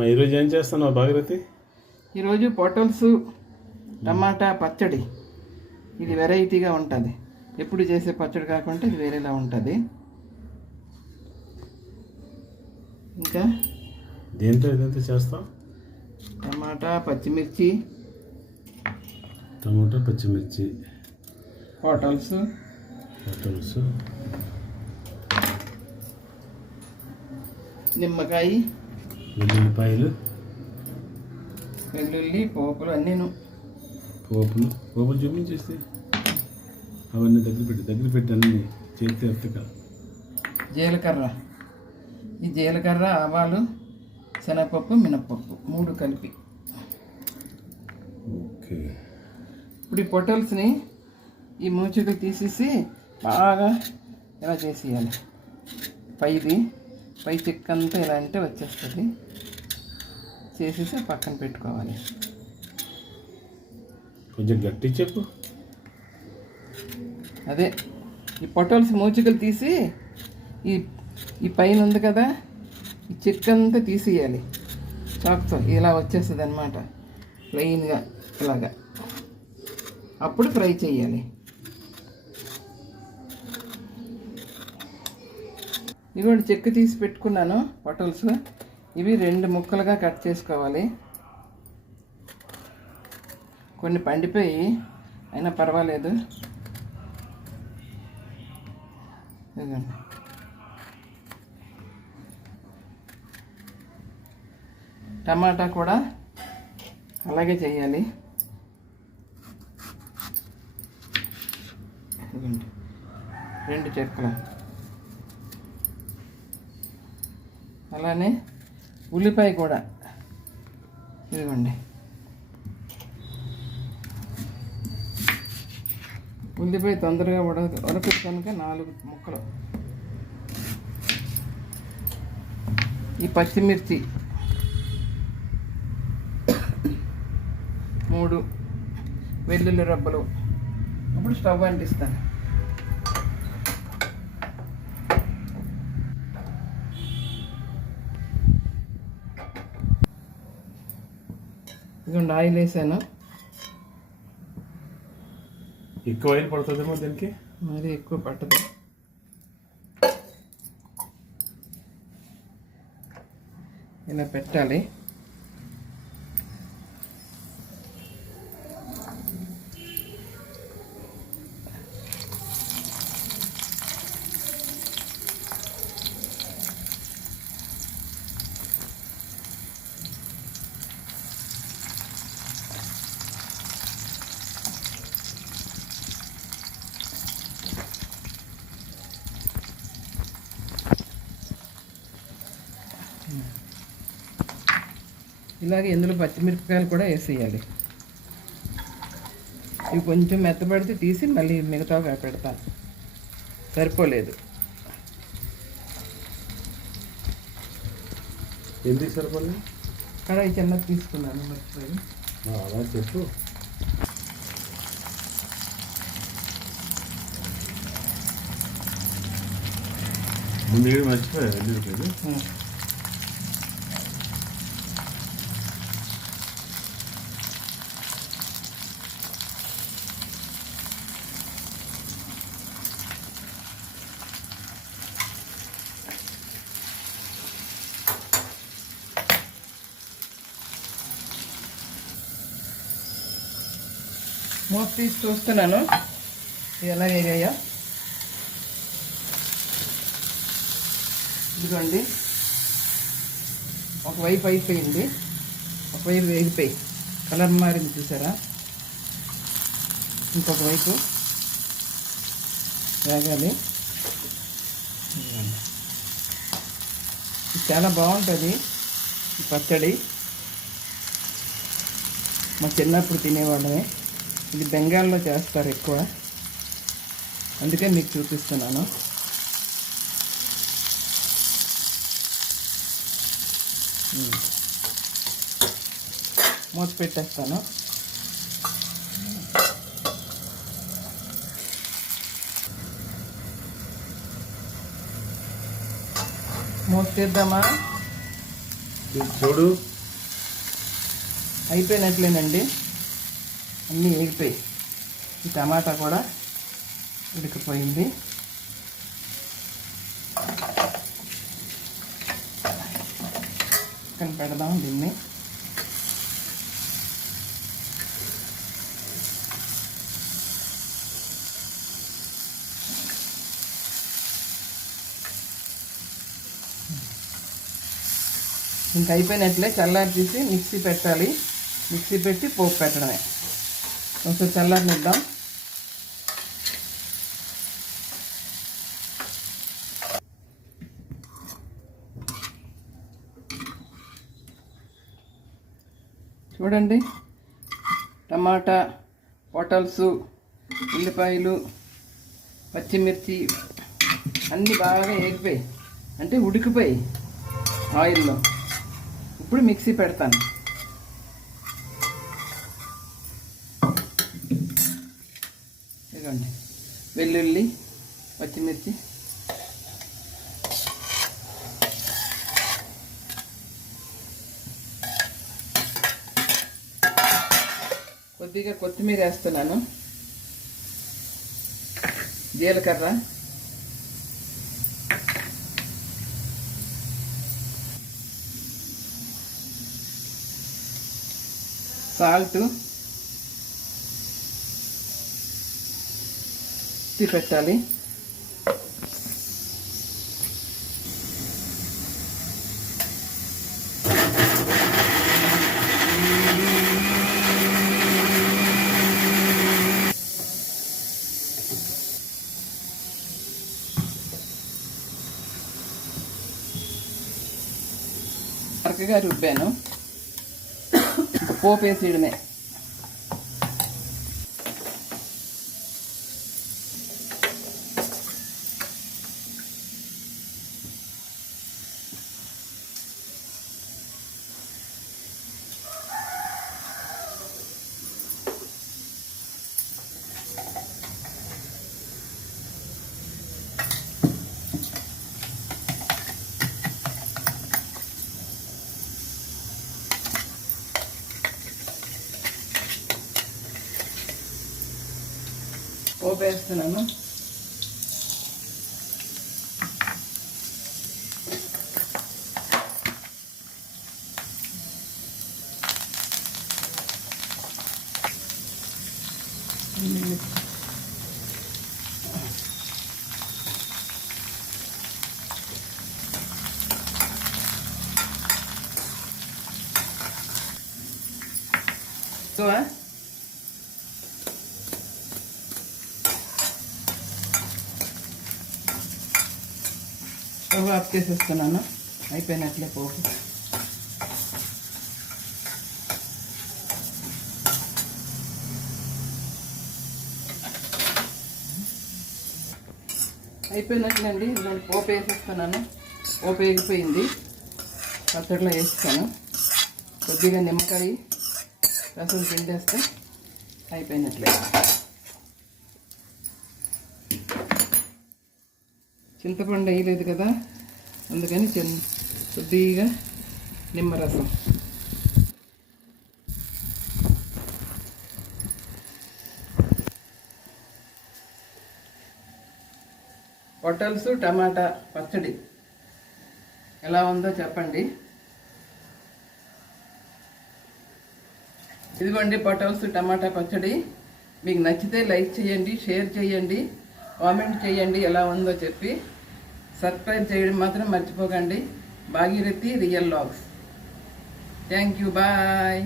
ఈరోజు ఏం చేస్తున్నావు భాగీరథి? ఈరోజు పొటల్స్ టమాటా పచ్చడి. ఇది వెరైటీగా ఉంటుంది. ఎప్పుడు చేసే పచ్చడి కాకుండా ఇది వేరేలా ఉంటుంది. ఇంకా ఇదంతా చేస్తావు? టమాటా పచ్చిమిర్చి, పొటల్స్, నిమ్మకాయ, వెల్లుల్లి, పోపులు అన్నీను. పోపులు చూపించేస్తే అవన్నీ దగ్గర పెట్టి అన్నీ చేస్తే ఎత్తక. జీలకర్ర, ఈ జీలకర్ర, ఆవాలు, శనగపప్పు, మినప్పప్పు 3 కలిపి. ఓకే. ఇప్పుడు ఈ పొటల్స్ని ఈ మూచికలు తీసేసి బాగా ఇలా చేసేయాలి. పై చిక్కంతా ఇలా అంటే వచ్చేస్తుంది. చేసేసి పక్కన పెట్టుకోవాలి. కొంచెం గట్టి చెప్పు. అదే ఈ పొటల్స్ మూచికలు తీసి ఈ పైన ఉంది కదా, ఈ చిక్కంతా తీసేయాలి చాక్తో. ఇలా వచ్చేస్తుంది అన్నమాట, ప్లెయిన్గా ఇలాగా. అప్పుడు ఫ్రై చేయాలి. ఇదిగోండి చెక్కు తీసి పెట్టుకున్నాను పొటల్స్. ఇవి 2 ముక్కలుగా కట్ చేసుకోవాలి. కొన్ని పండిపోయి అయినా పర్వాలేదు. ఇదిగోండి. టమాటా కూడా అలాగే చేయాలి. ఇదిగోండి 2 చెక్కలు. అలానే ఉల్లిపాయ కూడా ఇదిగోండి. ఉల్లిపాయ తొందరగా ఉడకదు కనుక 4 ముక్కలు. ఈ పచ్చిమిర్చి 3, వెల్లుల్లి రబ్బలు. ఇప్పుడు స్టవ్ అంటిస్తాను. ఇదిగోండి ఆయిల్ వేసాను. ఎక్కువ ఆయిల్ పడుతుందేమో దీనికి. మరి ఎక్కువ పట్టదు. ఇలా పెట్టాలి. ఇలాగే ఇందులో పచ్చిమిరపకాయలు కూడా వేసేయాలి. ఇవి కొంచెం మెత్తపడితే తీసి మళ్ళీ మిగతాగా పెడతాను. సరిపోలేదు. ఎందుకు సరిపోలేదు? కడాయి చిన్నది తీసుకున్నాను, మర్చిపోయి. అలా చెప్పు. ముందు మర్చిపోయా వెళ్ళిపోయింది. మూత తీసి చూస్తున్నాను ఎలా వేగాయో. ఇదిగోండి ఒకవైపు అయిపోయింది, ఒకవైపు వేగిపోయి కలర్ మారింది చూసారా. ఇంకొక వైపు వేగాలి. చాలా బాగుంటుంది ఈ పచ్చడి. మా చిన్నప్పుడు తినేవాళ్ళమే. ఇది బెంగాల్లో చేస్తారు ఎక్కువ, అందుకే మీకు చూపిస్తున్నాను. మూత పెట్టేస్తాను. మూత తీద్దామా? చూడు అయిపోయినట్లేనండి, అన్నీ వేగిపోయి ఈ టమాటా కూడా ఉడికిపోయింది. పక్కన పెడదాం దీన్ని. ఇంకా అయిపోయినట్లే, చల్లారి తీసి మిక్సీ పెట్టాలి. మిక్సీ పెట్టి పోపు పెట్టడమే. ఒకసారి చల్లారనిద్దాం. చూడండి, టమాటా, పొటల్సు, ఉల్లిపాయలు, పచ్చిమిర్చి అన్నీ బాగా వేగిపోయి, అంటే ఉడికిపోయి ఆయిల్లో. ఇప్పుడు మిక్సీ పెడతాను. ఇదిగోండి, వెల్లుల్లి, పచ్చిమిర్చి, కొద్దిగా కొత్తిమీర వేస్తున్నాను, జీలకర్ర, సాల్ట్ పెట్టాలి. చక్కగా రుబ్బాను. పోపు వేసేయడమే. పోపు వేస్తున్నాను. స్టవ్ ఆఫ్ చేసేస్తున్నాను. అయిపోయినట్లే పోపు. అయిపోయినట్లండి. నేను పోపు వేసేస్తున్నాను. పోపు వేగిపోయింది. పచ్చడిలో వేస్తాను. కొద్దిగా నిమ్మకాయ రసం పిండేస్తే అయిపోయినట్లే. చింతపండు వేయలేదు కదా, అందుకని కొద్దిగా నిమ్మరసం. పొటల్స్ టమాటా పచ్చడి ఎలా ఉందో చెప్పండి. ఇదిగోండి పొటల్స్ టమాటా పచ్చడి. మీకు నచ్చితే లైక్ చేయండి, షేర్ చేయండి, కామెంట్ చేయండి ఎలా ఉందో చెప్పి. సబ్స్క్రైబ్ చేయడం మాత్రం మర్చిపోకండి. Bhagirathi real vlogs. Thank you. Bye.